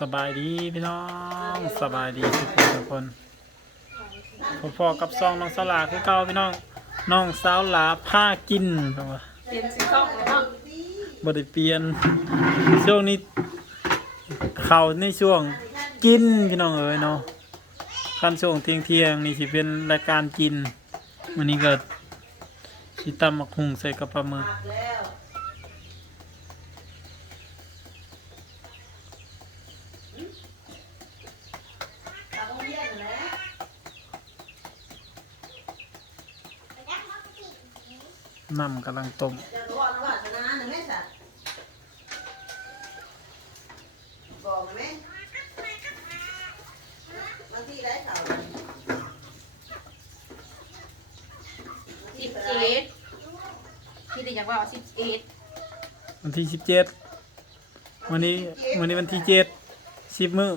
สบายดีพี่น้องสบายดีทุกคนทุกคนพอๆกับซองน้องสลาคือเก่าพี่น้องน้องสาวหลาผ้ากินครับว่าเปลี่ยนสีส้มเลยเนาะบ่ได้เปลี่ยนช่วงนี้เข้าในช่วงกินพี่น้องเอ๋ยเนาะขั้นช่วงเที่ยงเที่ยงๆนี่สิเป็นรายการกินวันนี้ก็สิตำมักหุงใส่กับปลาหมึก น้ำกำลังต้มจะรู้ว่าว่าชนะหนึ่งไหมสัตว์บอกไหมบางทีได้ข่าวสิบเอ็ดพี่ติอยากว่าสิบเอ็ดวันที่สิบเจ็ดวันนี้วันนี้วันที่เจ็ดสิบมื้อ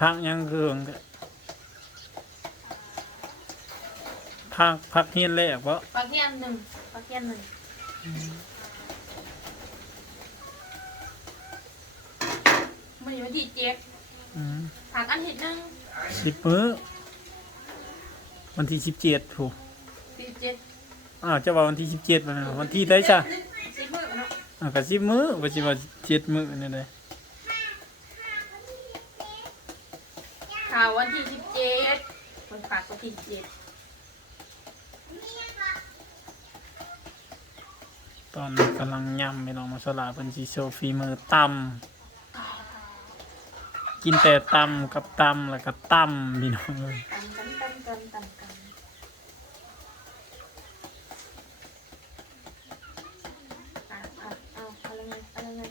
พักยังเคืองก็ พักพักเฮียนแรกเพราะปักเทียนหนึ่งปักเทียนหนึ่งมันอยู่วันที่เจ็ดผ่านอันทิตย์หนึ่งสิบมื้อวันที่สิบเจ็ดถูกสิบเจ็ดอ้าวจะว่าวันที่สิบเจ็ดวันวันที่ได้จ้ะสิบมื้อเนาะอ่าก็สิบมื้อว่าสิว่าเจ็ดมื้อนี่เลยข่าววันที่สิบเจ็ดคนฝากวันที่สิบเจ็ด ตอนนี้กำลังยำไปน้องมาสลาเป็นสีโซฟีมือตำกินแต่ตำกับตำแล้วก็ตำพี่น้องเลยตันกันตันกันตันกันอะอะเอาอะไรไงอะไรไง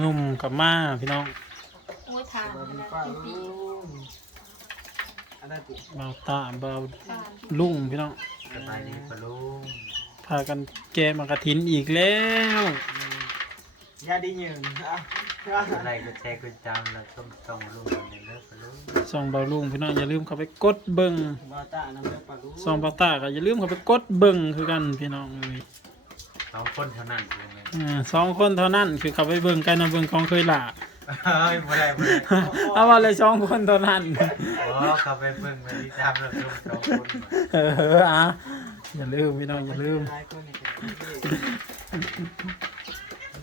นุ่มๆกับมาพี่น้องโอ้ยทานนะปีอะไรติเบาตาเบาทานลุ่งพี่น้องสบายดีปะลุง พากันแกะมากระถินอีกแล้วยาดีหนึ่งอะอะไรก็แชร์ก็จำแล้วต้องต้องลูกในเลิกปะลูกส่องเบาลุ่งพี่น้องอย่าลืมเข้าไปกดเบิ่งบาตาน้ำเลือดปลาลุงส่องเบาตาก็อย่าลืมเข้าไปกดเบิ่งคือกันพี่น้องเลยสองคนเท่านั้นเองเลยอ่าสองคนเท่านั้นคือเข้าไปเบิ่งกันนะเบิ่งของเคยหล่าเฮ้ยไม่ได้ไม่ได้เอาว่าเลยสองคนเท่านั้นโอ้เขาไปเบิ่งมาที่ตามเราชมสองคนเอออะ อย่าลืมพี่น้องอย่าลืมหลายคนนี่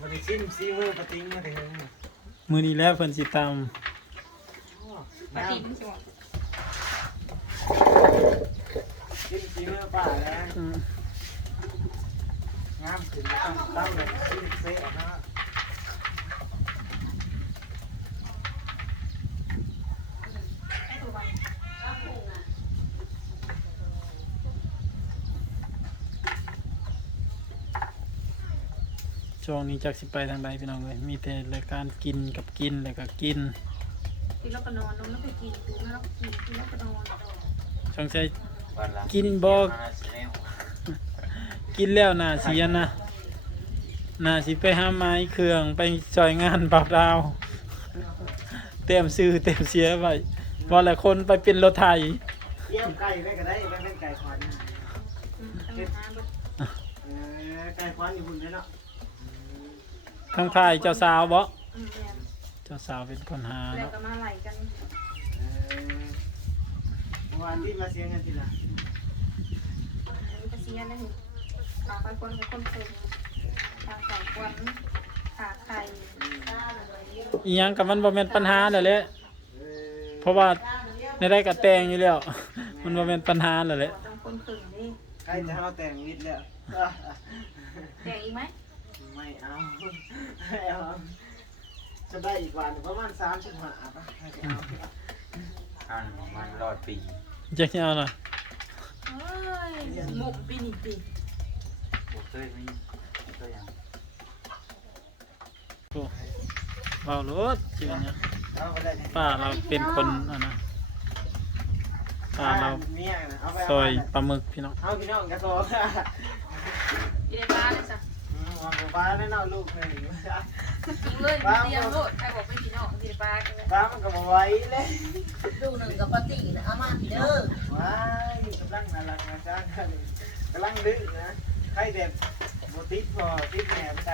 มันได้ชิมซีมือปะติ้งมาถึงมือนี้แล้วเพิ่นสิตามปฏิทินใช่ไหมชิมซีมือป่าแล้วอืมงามถึงตั้งตั้งแบบชิมเซ่นะ ช่วงนี้จักสิไปทางใดพี่น้องเลยมีแต่รายการกินกับกินแล้วก็กินกินแล้วก็นอนนอนแล้วก็กินตื่นแล้วก็กินกินแล้วก็นอนสงสัยวันละกินบ่มาชแนลกินแล้วน่าเสียนะน่าสิไปหาไม้เครื่องไปจอยงานเบาดาว เต็มซื้อเต็มเสียไว้ว่าหลายคนไปเป็นรถไถเยี่ยมไก่ได้ก็ได้ไม่เป็นไก่ควันทำงานเออไก่ควันอยู่หุ่นเลยเนาะ ทั้งทายเจ้าสาวบ่อืมเนี่ยเจ้าสาวเป็นคนหาแล้วเนาะก็มาไหลกันเออวันที่มาเสียเงินทีละมันก็เสียนะนี่ขาไปคนกับคนเต็มทางสองคนขาไข่อีหยังกับมันบ่แม่นปัญหาแล้วแหละเออเพราะว่าในได้กับแต่งอยู่แล้ว มันบ่แม่นปัญหาแล้วแหละต้องคนตึงนี่ใกล้จะเอาแต่งวิทย์แล้ว แดงอีกไหม ไม่เอาไม่เอาจะได้อีกวันประมาณสามสิบห้าป่ะให้ไปเอาอันมันร้อยปีจักสิเอาล่ะเฮ้ยหมกปีนี่ปีบ่เคยมีตัวอย่างโอ้เบารถจริงเนี่ยเอาไปเลยป้าเราเป็นคนอันนะป้าเราเมียนะเอาไปซอยปลาหมึกพี่น้องเอาพี่น้องกระโซกอีเดบ้าเลยจ้ะ เอาไปบ้านแล้วเนาะลูกหนึ่งยิงเลยเตรียมโลดใครบอกไม่พี่น้องอีเดบ้ากันเลยบ้านมันก็มาไว้เลยดูหนึ่งกับปฏินะอามาพี่เด้อว้ายกำลังน่ารักนะจ้ากกำลังดื้อนะใครเด็บโบติดพอติดแหนมใจ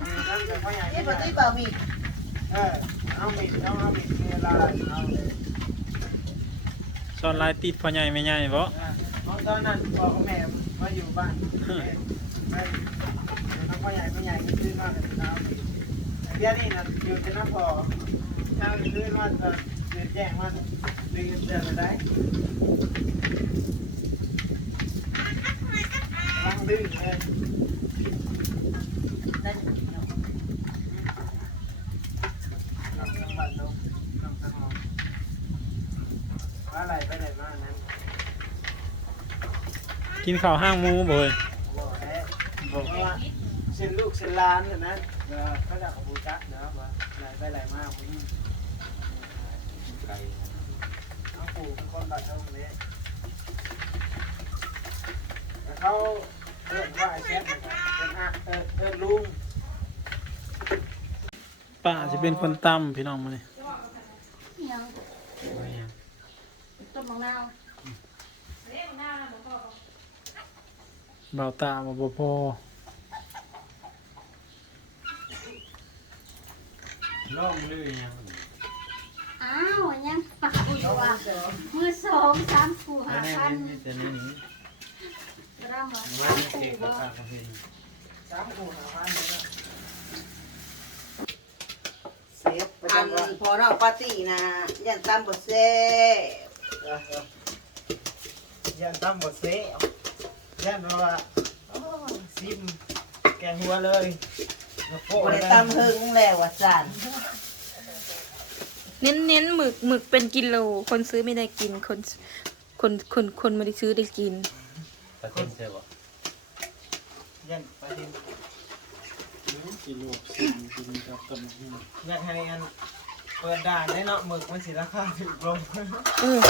อืมนั่นเป็นพ่อใหญ่นี่ที่ปมาฏิบ่าวมีปเออเอามีดเอาเอามีดเวลาเอาเลยซ่อนลายติดพ่อใหญ่แม่ใหญ่บ่เพราะตอนนั้นพ่อกับแม่มาอยู่บ้านแม่ น้องพ่อใหญ่พ่อใหญ่ก็ซื้อมากันเอาเดี๋ยนี้นะอยู่ที่น้ำพอเช้าซื้อมากจะเดือดแจ้งมากเดือดเดือดอะไรลังดื้อเลยได้เนาะลองจังหวัดลงลองจังหวัดว่าอะไรไปไหนมานั้นกินข้าวห้างมูบ่เฮ้ย บอกว่าเส้นลูกเส้นล้านนะเออเขาจะกับบูจักนะว่าหลายไปหลมาคุณไก่น้องปู่คนบัดเท่านี้แต่เขาเรียกว่าไอ้แซ่บนะครับเป็นอาเออเออลุงป้าสิเป็นคนตำพี่น้องมื้อนี้ยังไม่ยังต้นมะนาวเบาตาบ่บ่พอ ล่องเลื่นยังอ้าวยังปักอุ้ยว่ามือสองสามผู้หาแน่พันๆนี่แต่นี่นี่ร่าว่าสามเก่ผู้งกับปากกับเพนสามปู่หาพันเลยเซฟไปอันจำว่าพอเราปาร์ตี้นะยันตามบทเซ่ยันตั้มบทเซฟยันว่าอ้ซิมแกงหัวเลยมาโปะบเลริยตามหึงแล้วว่าจัน เน้นเน้นหมึกหมึกเป็นกิโล คนซื้อไม่ได้กิน คนคนคนคนไม่ได้ซื้อได้กินปลาเต็มเสือบ่ยันไปดินกินลูกสิกินกับตำหูยันให้อันเปิดด่านได้เนาะหมึกมันสิราคาถูกลงเออ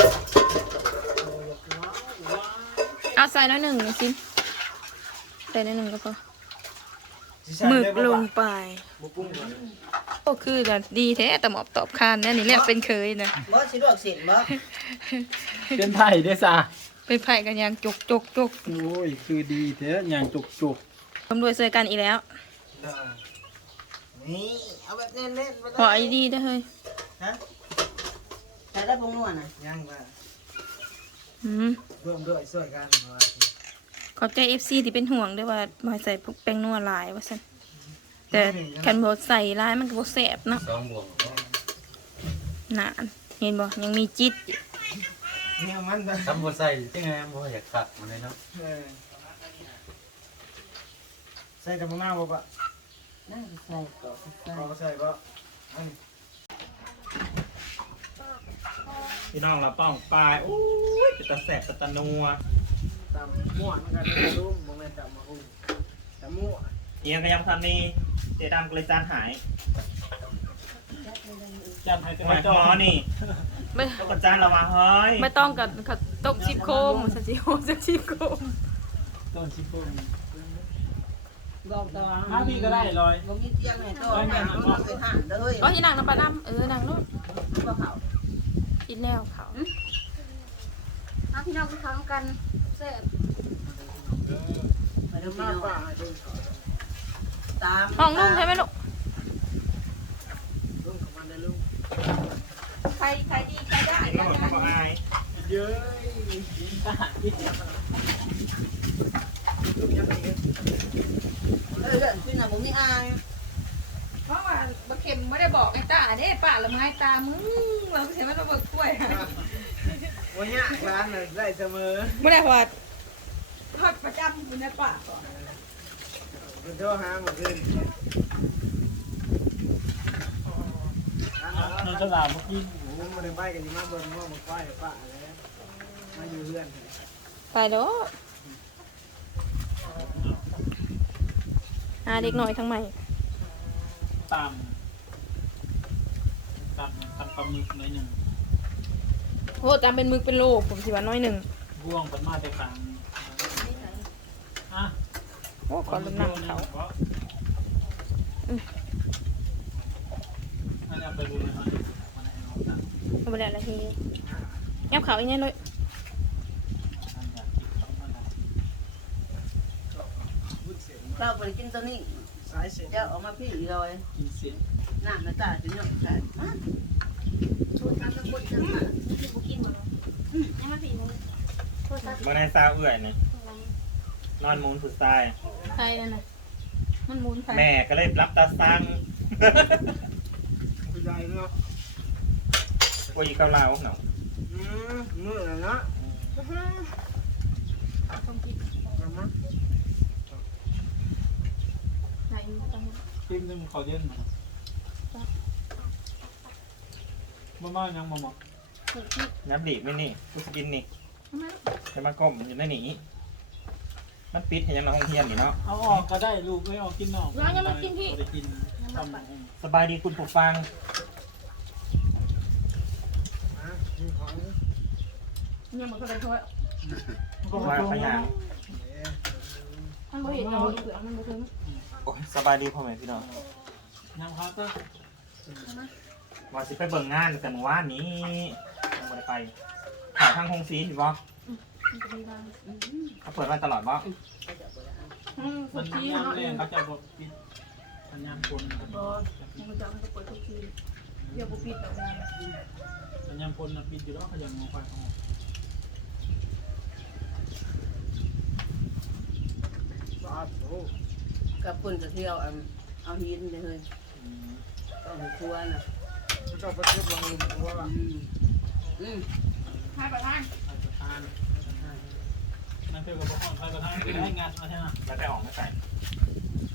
เอาใส่น้อยหนึ่งนะสิใส่น้อยหนึ่งก็พอ หมึกลงไปหมึกปุ้งก่อนโอ้คือจะดีแท้แต่หมอบตอบคานนั่นนี่แหละเป็นเคยนะบ่สิลวกสินบ่เป็นไผเด้อซะเป็นไผ่กันยางจกจกจกโอ้ยคือดีแท้อย่างจุกทำด้วยช่วยกันอีกแล้วนี่เอาแบบเน้นๆไปเลยขอไอดีได้อเฮ้ยฮะใช้ได้พงนวลน่ะยังว่าอืมร่วมด้วยช่วยกันว่า ขอบใจเอฟซีที่เป็นห่วงด้วยว่ามาใส่พวกแป้งนัวหลายว่าสันแต่คันบดใส่ร้ายมันก็บดแสบเนาะสองบวกก็นานเห็นบ่ยังมีจิตอยู่เนี่ยมันทำบวใส่จังไงบ่อยากขัดมันเลยเนาะเออใส่แต่มะนาวบ่ปะน่าใส่ก็ใส่พอใส่ก็อันพี่น้องเราป้องปลายอู้ยเป็นตะแสบเป็นตะนัว ตำมั่วเหมือนกันนะลุงบ่แม่นตำมะฮุ่งตำมั่วเอียงก็ยังทันนี้เจดำก็เลยจานหายๆจำให้หตัมายวหมอนี่ไม่ต้องกระจานระวังเฮ้ยไม่ต้องกับกับต้มชิบโคมสันจิโฮสันชิบโคมต้นชิปุ้งบอกต่อถ้าพี่ก็ได้ลอยบ่มีเตียงให้ต่อมาบ่เคยหันเด้อเฮ้ยอ๋อที่นั่งน้ำปลาน้ำเออนั่งนู่นบ่เขากินแล้วเขาเอาพี่น้องทั้งกัน เสร็จมาเด้อพี่มาน้องป่าให้ดูตามห้องนุ่งใช่ไหมลูกลุงของมันเลยลุงใครใครดีใครได้ไอ้ก็บอกว่าอายเย้ยลุงยังไงเออเรื่องพี่น่ะบ่มีอ่างเพราะว่าบะเข็มไม่ได้บอกไอ้ตาเด้ป่าละไม้ตามึงเราเห็นว่าเราเบิกกล้วย วันนี้ร้านน่ะได้เสมอไม่ได้ว่าทอดประจำคุณในป่าก่อนเป็นโทษหาเมื่อคืนร้านนนเราทลาเมื่อกี้ผมมาได้ไปกันอยู่มาเบิ่งว่ามันควายป้าแล้วมาอยู่เพื่อนไปเด้ออาเด็กหน่อยทั้งใหม่ตำตำตำปลาหมึกหน่อยหนึ่ง โอ้จำเป็นมึกเป็นโลผมสิว่าน้อยหนึ่งบ่วงเป็นมาแต่ขังอะโอ้ขอลุ้นหนังเขาอันนี้เอาไปดูเลยครับมันให้เอาตำเอาไปแล้วละทียับเขาอีกแน่เลยอันอยากกินเขามาแล้วเราบ่ได้กินตัวนี้สายเสียเจ้าออกมาพี่เลยกินเสียงหน้าหน้าตาจะเนี่ยใช่ ฮะโทษทักกับคนจังหวะนี่บุกินมดเลยยังมาผีเลยโทษทักเมื่อในซาเอื่อยนี่นอนมูนผุดทราย ใครนั่นน่ะมันหมุนไปแม่ก็เลยรับตาสั่งไปได้เนาะโอ้ยเกาเหลาเนาะอืมมือเนาะต้องกินไหนต้องกินนึงขอเย็น มามายังมาหมอถูกที่น้ำดีบไม่นี่กูสกินนี่ทำไมจะมาก้มอยู่ในนี้มันปิดให้ยังน้องเฮียนนี่เนาะเอาออกก็ได้ลูกไม่ออกกินนอกบ่ได้กินทำสบายดีคุณผู้ฟังอะมีของยังมันก็เลยโทษว่าขยะมันบ่เห็นเนาะเปลือกมันบ่ถึงโอ้ยสบายดีพ่อแม่พี่น้องนางพักก็ ว่าสิไปเบิ่งงานแต่เมื่อวานนี้ยังไม่ได้ไปถ่ายทางฮงซีสิบ่มันจะมีบางเขาเปิดไว้ตลอดบ่อืมมันที่ยามเนาะแรงเขาจะบอกปิดมันยามคนบ่มันจะมันจะเปิดทุกทีเดี๋ยวบ่ปิดแบบนั้นมันยามคนปิดอยู่แล้วเขายังมองไปออกสาธุกับคนจะเที่ยวเอาเอาหินเลยต้องครัวน่ะ เจ้าประเทศวังลุงว่าอืมให้ประธานใครประธานนั่นคือกับพ่อใครประธานได้งานมาใช่ไหมแล้วไปออกไม่ใส่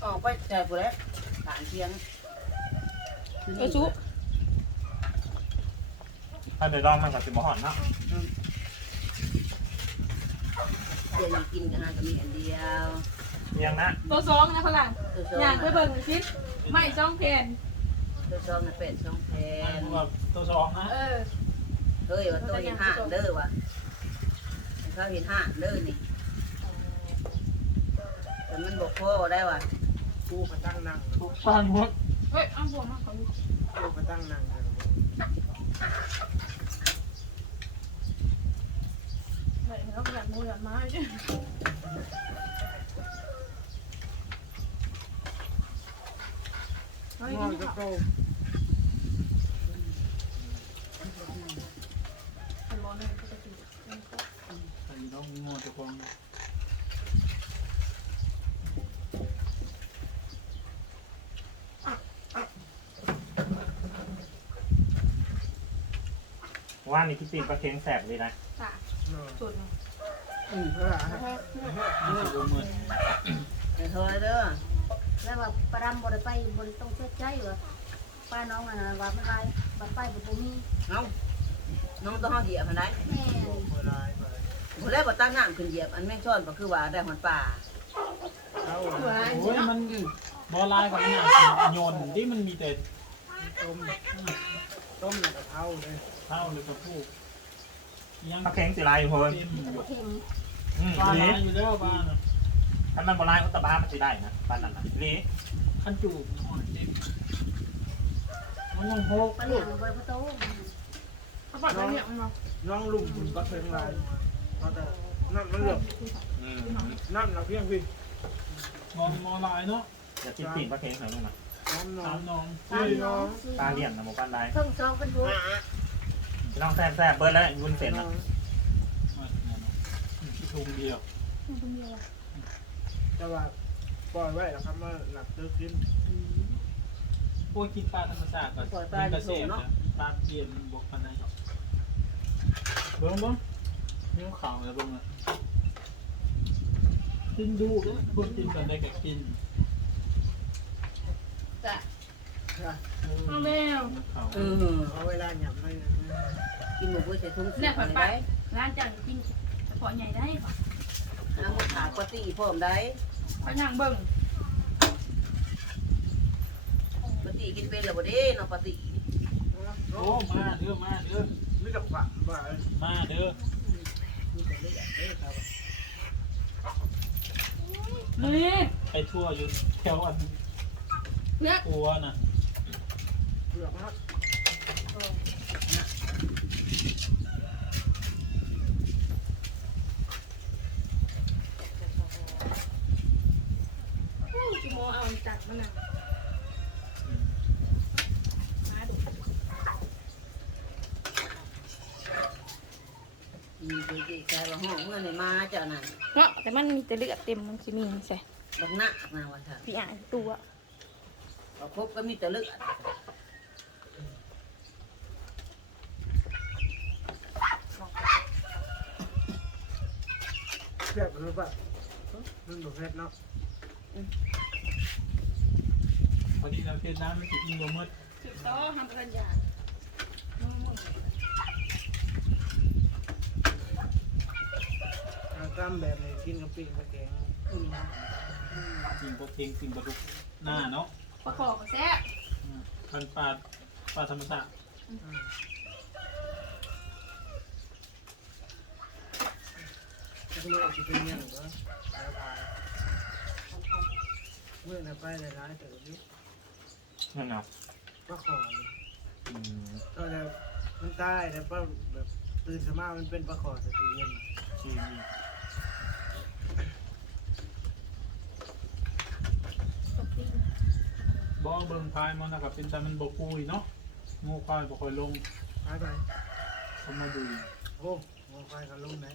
ออกไปใจกูแล้วผ่านเทียงเออชุถ้าไปลองมันกับสิบหอนเนาะเดี๋ยวกินกันนะก็มีอันเดียวเพียงนะตัวสองนะฝรั่งตัวสองอยากไปเบิ่งคลิปไม่จ้องเพน ตัวสองน่ะเป็นสองแผ่อันนว่าตัวสองนะเออเฮ้ยว่าตัวเห็นห้างเด้อวะเขาเห็นห้างเด้อนี่แต่มันบอกพ่อได้ว่ะกูกระตั้งนั่งปานหมดเฮ้ยอ้าวบวมมากเขากูกระตั้งนั่งเฮ้ยเขาอยากมูอยากไม้ เฮ้ย มองจะโต ร้อนเลยปกติ ใส่ต้องงอตะกองว่านนี่พี่ปีนปลาเค็งแสบเลยนะค่ะสุดนะอืมเพื่อนี่สิบเหมือนแต่เธอเด้อ แล้วว่าปลาดำบ่ได้ไปบนต้องเสียใจว่าป้าน้องอะนะว่ามันลายบัดไปบ่บ่มีน้องน้องต้องห้องเหยียบมันได้แม่เมื่อไรไปผู้แรกบ่ตั้งน้ำขึ้นเหยียบอันแม่งช้อนก็คือว่าได้หอนป่าเอาโอ้ยมันบอลายกับมันโยนที่มันมีแต่ต้มต้มในกระเท้าเลยเท่าเลยกับผู้ยังปลาเค็งสิลายอยู่เพิ่นเต็มอยู่เข่งอืมปลาลีลายอยู่แล้วปลาน่ะ ถ้ามันบลายอุตตบามันสิได้นะปลานั่นนะลีขันจูบมันยังโฮกปลาเหลียงบ่ได้บ่โตเขาบอกว่าเนี่ยมันมาน้องลุงมันก็เป็นไรเอาแต่นั่นมันเหลืออืมนั่นเราเพียงพี่มองมอลายเนาะอย่ากินปีนปลาเค็งหน่อยนึงนะน้องน้อสางมน้องตามน้องสิปลาเลี่ยนนะหมูปลาได้เพิ่องซองเป็นผู้พี่น้องแซ่บแซ่บเบิร์ดแล้ววุ้นเส้นน้นะองที่ทุงเดียวคนเดียว แต่ว่าปล่อยไว้แล้วครับมาหลับเลิกกิน พวกกินปลาธรรมชาติก็เป็นกระเสียนะปลาเปลี่ยนบวกปันไหนเบิ้งเบิ้งนิ้วขาวแล้วเบิ้งอะกินดูเลยพวกกินกันได้กับกินเอาแล้วขาวเออเอาเวลาหยับไม่นะกินหมูกุ้ยใส่ถุงเนี่ยใส่ผัดไปได้ร้านจังกินเฉพาะใหญ่ได้ป่ะ น้ำมันขาดปกติพร้อมได้เขาย่างเบิ่งปกติกินเป็นหรือบ่เด้เนาะปกติโอ้มาเด้อมาเด้อไม่กับฝันว่ามาเด้อมีแต่เลือดเด้อครับนี่ไปทั่วอยู่แถวอันเนี่ยกลัวนะเปลือกมาก มเอาอนจัดมันน่ะมาดูมีเด็กๆใจว่าห้องเมื่อไหร่มาเจ้าน่ะเนาะแต่มันมีแต่เลือดเต็มมันสิมีใช่บักหนักนะว่าท่านพี่อ่านตัวเอาครบก็มีแต่เลือดเสียบหรือเปล่ามันบ่เผ็ดเนาะ พอดีเราเทน้ำไม่ติดอินโดมืดสิบโต๊ะทำกันยาเอาตำแบบนี้กินกับปิ้งกับแกงอืมสิ่งโปรตีนสิ่งประดุกหน้าเนาะประกอบกับแซ่บอืมพันปลาปลาธรรมชาติถ้าคุณเอาสิเป็นยังก็แล้วไปเมื่อน่ะไปหลายๆแต่นี้ นั่นเนาะก็ขอเลยอืมก็แบบมันตายแต่ป้าแบบตื่นสมามันเป็นปลาขอสตีเย็นอืมตบตีนบ่เบิ่งพายมันนะครับเป็นแต่มันบกุยเนาะงูควายบ่ค่อยลงหายไปเขามาดูโอ้มองไฟกันลงไหน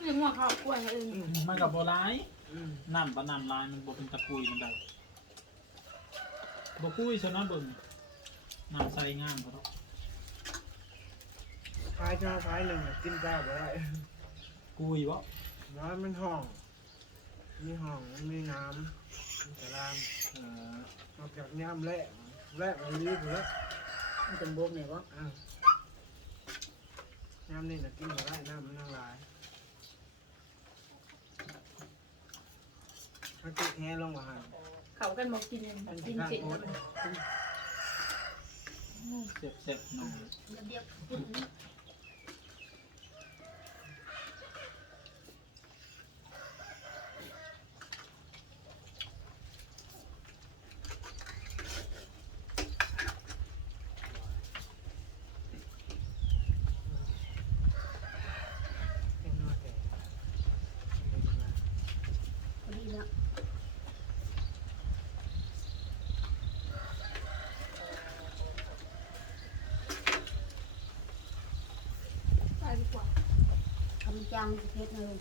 เรื่องหัวข้าวกล้วยมาเองมันกับบ่ร้ายอืมน้ำปะน้ำลายมันบ่เป็นตะกุยมันได้ บ่กุยซะนะเบิ่งน้ำใสงามเขาเนาะไฟเช้าไฟหนึ่งน่ะกินได้บ่ได้กุยบ่น้ำมันห้อง มีห้องมีน้ำมีสลามเออนอกจากน้ำแร่แร่มันรีบแล้วมันเป็นบกเนี่ยวะอ้าวน้ำนี่น่ะกินบ่ได้น้ำมันทั้งหลายถ้าติดแห้ลงมาหัน เขากันบอกกินกินเสร็จเจ็บๆหน่อย เดียวเป็นนวดแต่ พอดีแล้ว ไปดีกว่า ทำ จังเพชรเลย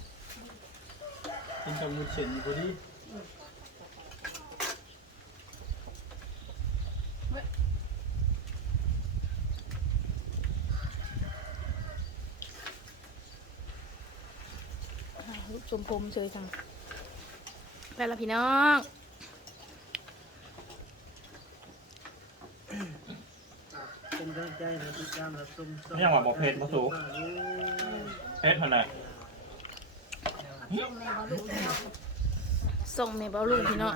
กินกับมือเฉียนอยู่พอดีลูกชมผมเฉยจังไปละพี่น้อง เป็นกำ ลังใจในติดตามรับชมไม่ยังว่าบอกเพชรมาสูเพชรเท่าไหร่ส่งแม่บอลูกส่งเมย์เบาลูกพี่น้องเนาะ